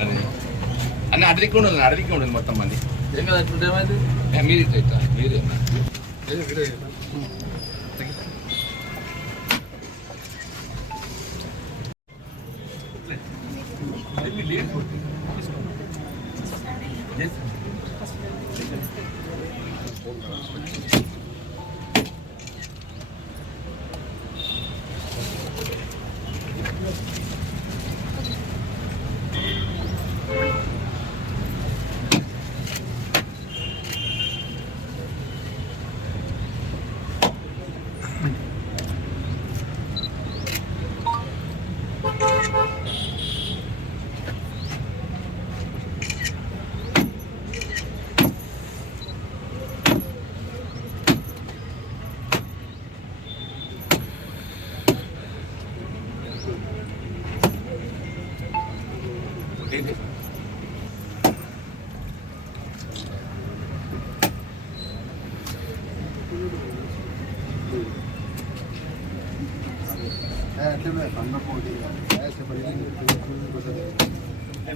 అదే అన్న అడిగి ఉండాలి అడిగి ఉండాలి మొత్తం మంది ఏం కదా అట్లుంటే ఏమైంది ఏ, మీరు ఇట్లా ఇట్లా మీరే ఏంటి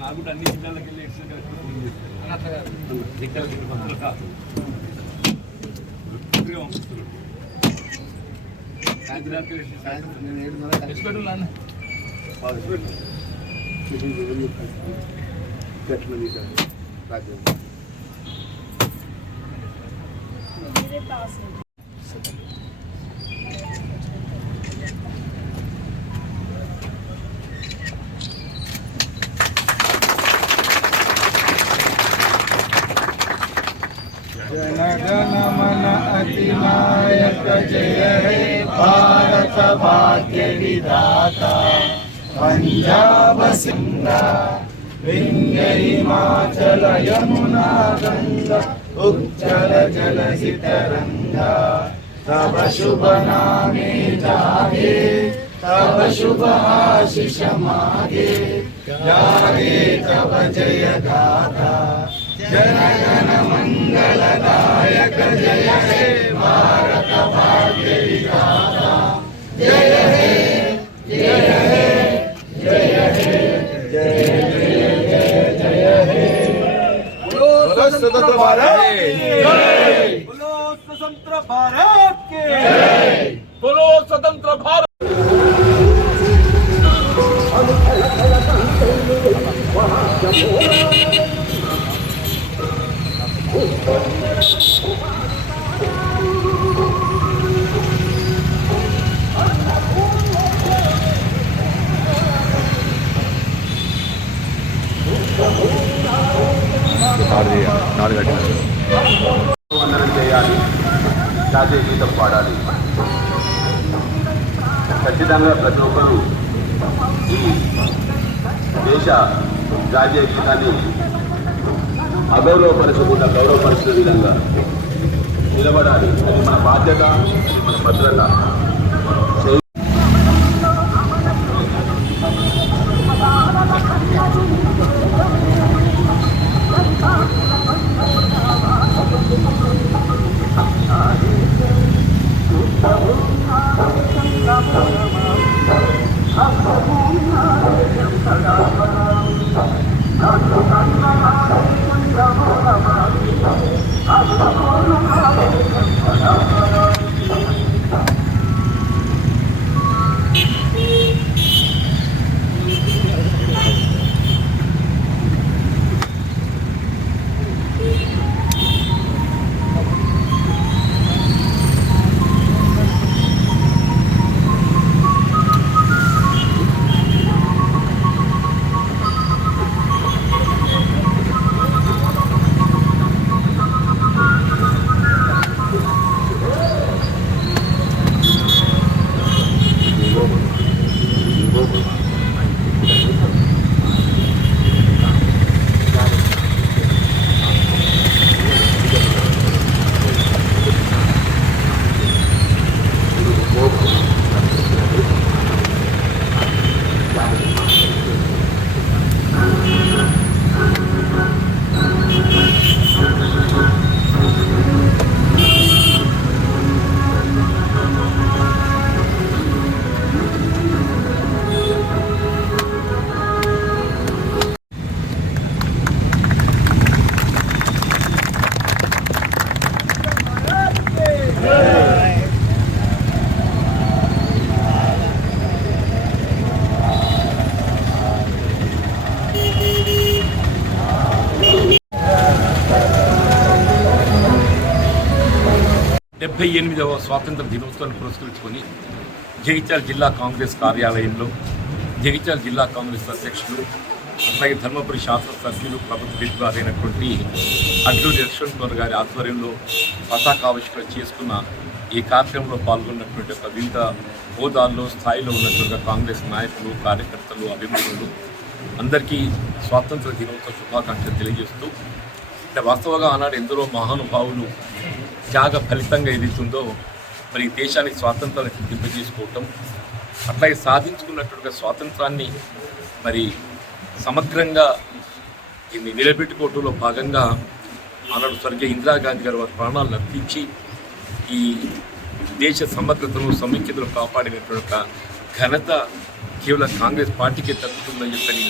నాకు కూడా అన్ని జిల్లాలకు వెళ్ళి ఎక్స్ట్రా ఫోన్ చేస్తాను ఇక్కడ పంతులు కాదు తెచ్చిపెట్టు अतिनायक जय हे भारत भाग्य विधाता पंजाब सिंगा विंग यमुना गंगा उज्जल जल हितरंगा तब शुभ नामे जागे तब शुभ आशिष मागे जागे तब जय गाथा जनगण मंगलदायक जय हे भारत भाग्य विधाता जय हे जय हे जय हे जय जय जय जय हे बोलो स्वतंत्र भारत जय। बोलो स्वतंत्र भारत के। बोलो स्वतंत्र भारत వందనం చేయాలి. జాతీయ గీతం పాడాలి. ఖచ్చితంగా ప్రతి ఒక్కరూ ఈ దేశ జాతీయ గీతాన్ని అగౌరవపరచకుండా గౌరవపరిచిన విధంగా నిలబడాలి. అది మన బాధ్యత మన భద్రత. డెబ్బై ఎనిమిదవ స్వాతంత్ర దినోత్సవాన్ని పురస్కరించుకొని జగిత్యాల జిల్లా కాంగ్రెస్ కార్యాలయంలో జగిత్యాల జిల్లా కాంగ్రెస్ అధ్యక్షులు అలాగే ధర్మపురి శాసనసభ్యులు ప్రభుత్వ గారైనటువంటి అడ్లూరి యశ్వంత్ గౌడ్ గారి ఆధ్వర్యంలో పతాకావిష్కరణ చేసుకున్న ఈ కార్యక్రమంలో పాల్గొన్నటువంటి ఒక వివిధ హోదాల్లో స్థాయిలో ఉన్నటువంటి కాంగ్రెస్ నాయకులు కార్యకర్తలు అభిమానులు అందరికీ స్వాతంత్ర దినోత్సవ శుభాకాంక్షలు తెలియజేస్తూ అంటే వాస్తవంగా ఆనాడు ఎందరో మహానుభావులు త్యాగ ఫలితంగా ఏదైతుందో మరి దేశానికి స్వాతంత్రాన్ని సిద్ధింపజేసుకోవటం అట్లాగే సాధించుకున్నటువంటి స్వాతంత్రాన్ని మరి సమగ్రంగా దీన్ని నిలబెట్టుకోవటంలో భాగంగా ఆనాడు స్వర్గీయ ఇందిరాగాంధీ గారు వారి ప్రాణాలను అర్పించి ఈ దేశ సమగ్రతను సమైక్యతను కాపాడినటువంటి ఒక ఘనత కేవలం కాంగ్రెస్ పార్టీకే తగ్గుతుందని చెప్పని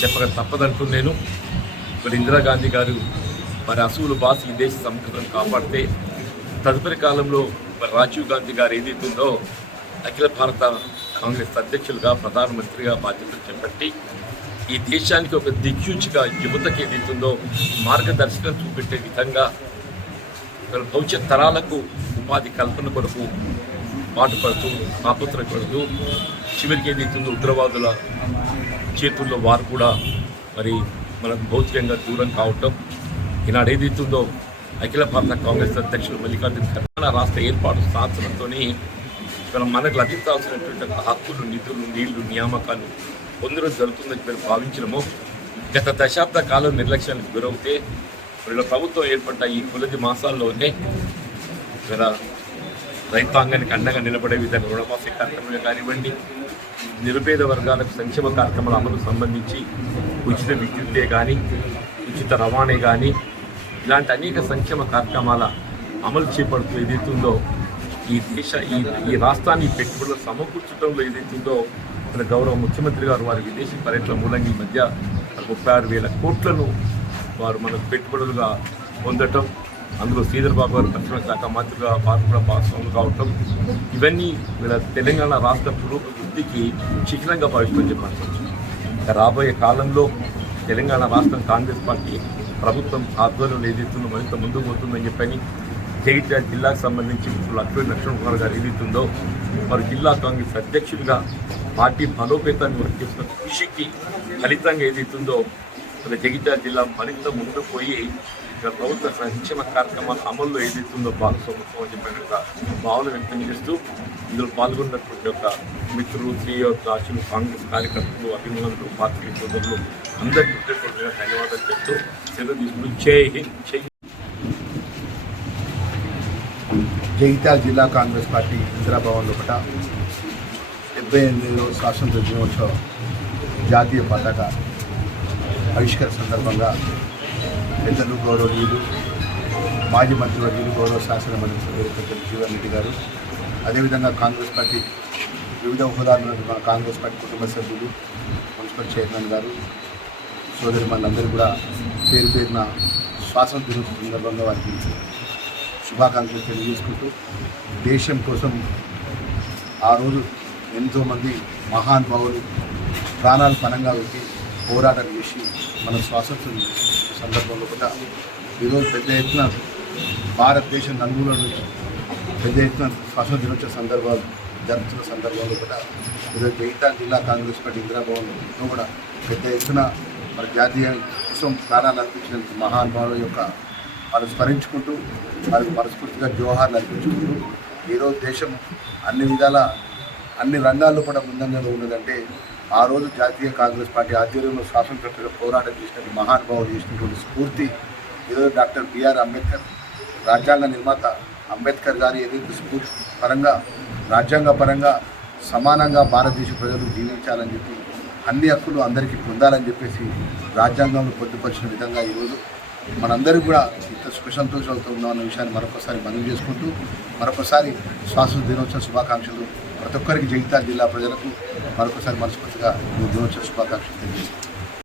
చెప్పక తప్పదంటూ నేను మరి ఇందిరాగాంధీ గారు మరి అసూలు బాసి ఈ దేశ సమగ్రతను కాపాడితే తదుపరి కాలంలో రాజీవ్ గాంధీ గారు ఏదైతుందో అఖిల భారత కాంగ్రెస్ అధ్యక్షులుగా ప్రధానమంత్రిగా బాధ్యతలు చేపట్టి ఈ దేశానికి ఒక దిక్సూచిగా యువతకి ఏదైతుందో మార్గదర్శకం చూపెట్టే విధంగా మన భవిష్యత్ తరాలకు ఉపాధి కల్పన కొరకు పాటుపడుతూ పడుతూ చివరికి ఏదైతుందో ఉగ్రవాదుల చేతుల్లో వారు కూడా మరి మనకు భౌతికంగా దూరం కావటం ఈనాడు ఏదైతుందో అఖిల భారత కాంగ్రెస్ అధ్యక్షులు మల్లికార్జున తెలంగాణ రాష్ట్ర ఏర్పాటు సాధనతో మనం మనకు లభించాల్సినటువంటి హక్కులు నిధులు నీళ్ళు నియామకాలు పొందడం జరుగుతుందని మేము భావించినము. గత దశాబ్ద కాలం నిర్లక్ష్యానికి గురవుతే వీళ్ళ ప్రభుత్వం ఏర్పడ్డ ఈ కొలది మాసాల్లోనే ఇక్కడ రైతాంగానికి అండగా నిలబడే విధంగా రుణమాఫీ కార్యక్రమాలు కానివ్వండి నిరుపేద వర్గాలకు సంక్షేమ కార్యక్రమాల అమలు సంబంధించి ఉచిత విద్యుత్తే కానీ ఉచిత రవాణా కానీ ఇలాంటి అనేక సంక్షేమ కార్యక్రమాల అమలు చేపడుతూ ఏదైతుందో ఈ దేశ ఈ ఈ రాష్ట్రాన్ని పెట్టుబడులు సమకూర్చడంలో ఏదైతుందో మన గౌరవ ముఖ్యమంత్రి గారు వారి విదేశీ పర్యటన మూలంగా ఈ మధ్య ముప్పై ఆరు వేల కోట్లను వారు మనకు పెట్టుబడులుగా పొందటం అందులో శ్రీధర్ బాబు గారు రక్షణ శాఖ మంత్రిగా వారు కూడా భాగస్వాములు కావటం ఇవన్నీ వీళ్ళ తెలంగాణ రాష్ట్ర పురోభివృద్ధికి శిఖరంగా భావిస్తూ చెప్పాల్సి రాబోయే కాలంలో తెలంగాణ రాష్ట్రం కాంగ్రెస్ పార్టీ ప్రభుత్వం ఆధ్వర్యంలో ఏదైతుందో మరింత ముందుకు పోతుందని చెప్పని జగిత్యాల జిల్లాకు సంబంధించి ఇప్పుడు లక్ష్మీ లక్ష్మణ్ కుమార్ గారు ఏదైతుందో మరి జిల్లా కాంగ్రెస్ అధ్యక్షుడిగా పార్టీ బలోపేతాన్ని మనం చేస్తున్న కృషికి ఫలితంగా ఏదైతుందో మరి జగిత్యాల జిల్లా మరింత ముందుకు పోయి ఇక్కడ ప్రభుత్వ సంక్షేమ కార్యక్రమాల అమల్లో ఏదైతుందో భాగస్వామ్యం అని చెప్పిన భావన వ్యక్తం చేస్తూ ఇందులో పాల్గొన్నటువంటి ఒక మిత్రులు శ్రీయో యొక్క కాంగ్రెస్ కార్యకర్తలు అభిమానులు పార్టీ సోదరులు అందరికీ ధన్యవాదాలు చెప్తూ సెలవు తీసుకుంటూ జై హింద్ జై జగిత్యాల జిల్లా కాంగ్రెస్ పార్టీ ఇందిరాభవన్ లోపల డెబ్బై ఎనిమిదిలో స్వాతంత్ర దినోత్సవం జాతీయ పతాక ఆవిష్కరణ సందర్భంగా పెద్దలు గౌరవనీయులు మాజీ మంత్రివర్యులు గౌరవ శాసన మంత్రి సభ్యులు పెద్దలు జీవన్ రెడ్డి గారు అదేవిధంగా కాంగ్రెస్ పార్టీ వివిధ హోదాలు మన కాంగ్రెస్ పార్టీ కుటుంబ సభ్యులు మున్సిపల్ చైర్మన్ గారు సోదరి మనందరూ కూడా పేరు పేరున స్వాతంత్ర దినోత్సవం సందర్భంగా వారికి శుభాకాంక్షలు తెలియజేసుకుంటూ దేశం కోసం ఆ రోజు ఎంతోమంది మహానుభావులు ప్రాణాలు పనంగా పెట్టి పోరాటం చేసి మన స్వాతంత్రం సందర్భంలో కూడా ఈరోజు పెద్ద ఎత్తున భారతదేశం నలుగుల నుంచి పెద్ద ఎత్తున స్వాతంత్ర దినోత్సవ సందర్భాలు జరుగుతున్న సందర్భంలో కూడా ఈరోజు జగిత్యాల జిల్లా కాంగ్రెస్ పార్టీ ఇందిరాభవన్లో కూడా పెద్ద ఎత్తున మరి జాతీయ కోసం ప్రాణాలు అర్పించిన మహానుభావుల యొక్క వారు స్మరించుకుంటూ వారికి మనస్ఫూర్తిగా జోహార్లు అర్పించుకుంటూ ఈరోజు దేశం అన్ని విధాల అన్ని రంగాల్లో కూడా ముందంగా ఉన్నదంటే ఆ రోజు జాతీయ కాంగ్రెస్ పార్టీ ఆధ్వర్యంలో శాసనసభ్యులు పోరాటం చేసినటువంటి మహానుభావులు చేసినటువంటి స్ఫూర్తి ఈరోజు డాక్టర్ బిఆర్ అంబేద్కర్ రాజ్యాంగ నిర్మాత అంబేద్కర్ గారి ఏదైతే స్ఫూర్తి పరంగా రాజ్యాంగ పరంగా సమానంగా భారతదేశ ప్రజలు జీవించాలని చెప్పి అన్ని హక్కులు అందరికీ పొందాలని చెప్పేసి రాజ్యాంగంలో పొందుపరిచిన విధంగా ఈరోజు మనందరూ కూడా ఇంత సుఖ సంతోషాలతో ఉన్నాం అన్న విషయాన్ని మరొకసారి మనవి చేసుకుంటూ మరొకసారి స్వాతంత్ర దినోత్సవ శుభాకాంక్షలు ప్రతి ఒక్కరికి జగిత్యాల జిల్లా ప్రజలకు మరొకసారి మనస్ఫూర్తిగా దినోత్సవ శుభాకాంక్షలు తెలియజేస్తాం